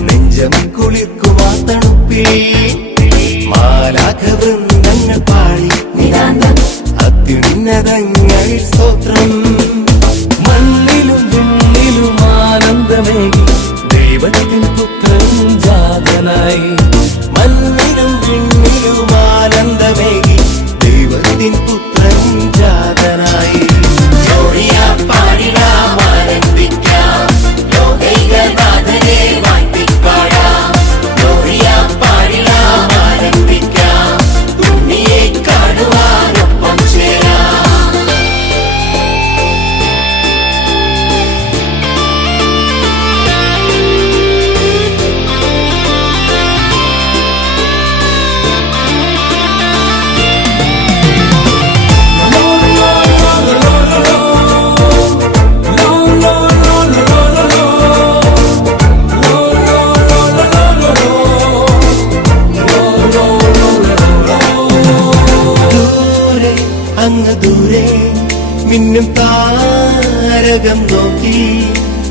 നെഞ്ചം കുളിർക്കുമാ തണുപ്പിൽ മാലാഖവൃന്ദങ്ങൾ പാടി അത്യുന്നതങ്ങളിൽ സ്തോത്രം. മണ്ണിലും വിണ്ണിലും ആനന്ദമേകി ദൈവത്തിൻ പുത്രൻ ജാതനായി. മണ്ണിലും വിണ്ണിലും ആനന്ദമേകി ദൈവത്തിൻ പുത്രൻ ജാതനായി.